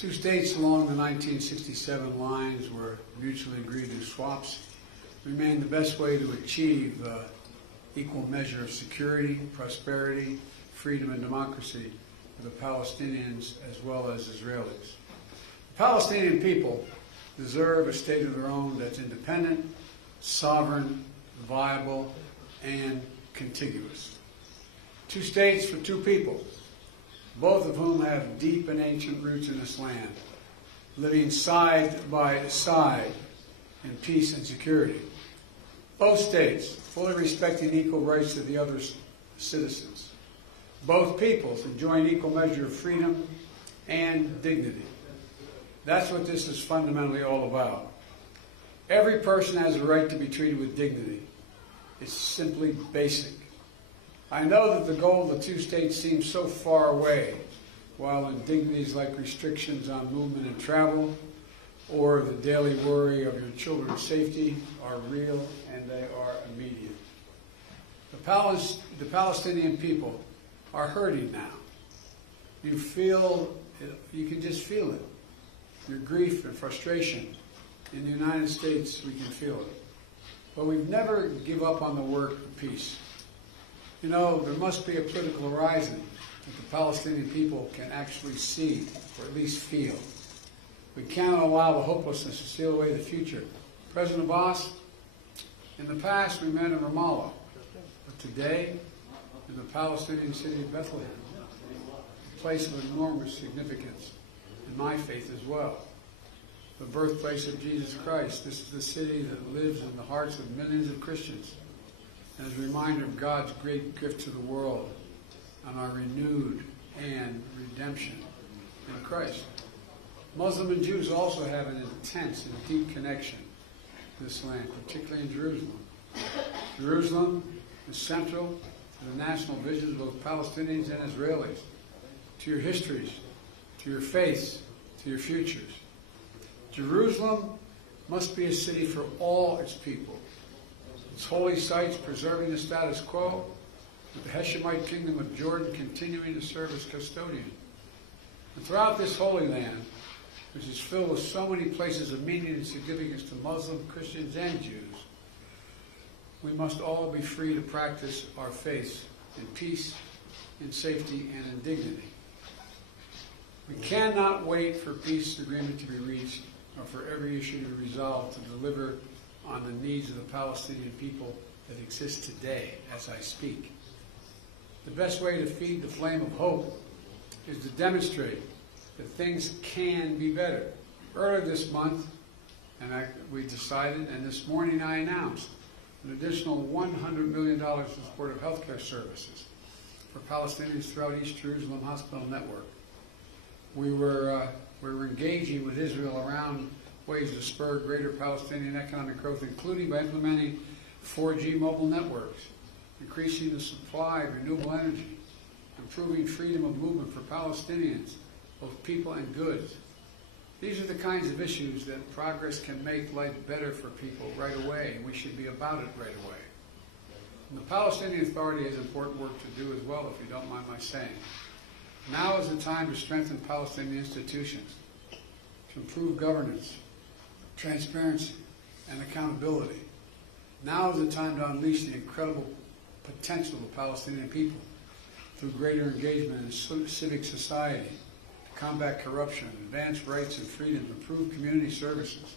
Two states along the 1967 lines where mutually agreed to swaps remain the best way to achieve equal measure of security, prosperity, freedom, and democracy for the Palestinians as well as Israelis. The Palestinian people deserve a state of their own that's independent, sovereign, viable, and contiguous. Two states for two people, both of whom have deep and ancient roots in this land, living side by side in peace and security. Both states fully respecting equal rights to the other citizens. Both peoples enjoying equal measure of freedom and dignity. That's what this is fundamentally all about. Every person has a right to be treated with dignity. It's simply basic. I know that the goal of the two states seems so far away, while indignities like restrictions on movement and travel or the daily worry of your children's safety are real and they are immediate. The Palestinian people are hurting now. You can just feel it. Your grief and frustration. In the United States, we can feel it. But we've never give up on the work of peace. You know, there must be a political horizon that the Palestinian people can actually see, or at least feel. We cannot allow the hopelessness to steal away the future. President Abbas, in the past we met in Ramallah, but today in the Palestinian city of Bethlehem, a place of enormous significance in my faith as well. The birthplace of Jesus Christ. This is the city that lives in the hearts of millions of Christians. And as a reminder of God's great gift to the world and our renewed and redemption in Christ. Muslim and Jews also have an intense and deep connection to this land, particularly in Jerusalem. Jerusalem is central to the national visions of both Palestinians and Israelis, to your histories, to your faiths, to your futures. Jerusalem must be a city for all its people. Its holy sites preserving the status quo, with the Hashemite kingdom of Jordan continuing to serve as custodian. And throughout this holy land, which is filled with so many places of meaning and significance to Muslim, Christians, and Jews, we must all be free to practice our faith in peace, in safety, and in dignity. We cannot wait for peace agreement to be reached or for every issue to be resolved to deliver on the needs of the Palestinian people that exist today as I speak. The best way to feed the flame of hope is to demonstrate that things can be better. Earlier this month, we decided, and this morning I announced, an additional $100 million in support of healthcare services for Palestinians throughout East Jerusalem Hospital Network. We were engaging with Israel around ways to spur greater Palestinian economic growth, including by implementing 4G mobile networks, increasing the supply of renewable energy, improving freedom of movement for Palestinians, both people and goods. These are the kinds of issues that progress can make life better for people right away, and we should be about it right away. And the Palestinian Authority has important work to do as well, if you don't mind my saying. Now is the time to strengthen Palestinian institutions, to improve governance, transparency, and accountability. Now is the time to unleash the incredible potential of the Palestinian people through greater engagement in civic society, to combat corruption, advance rights and freedom, improve community services,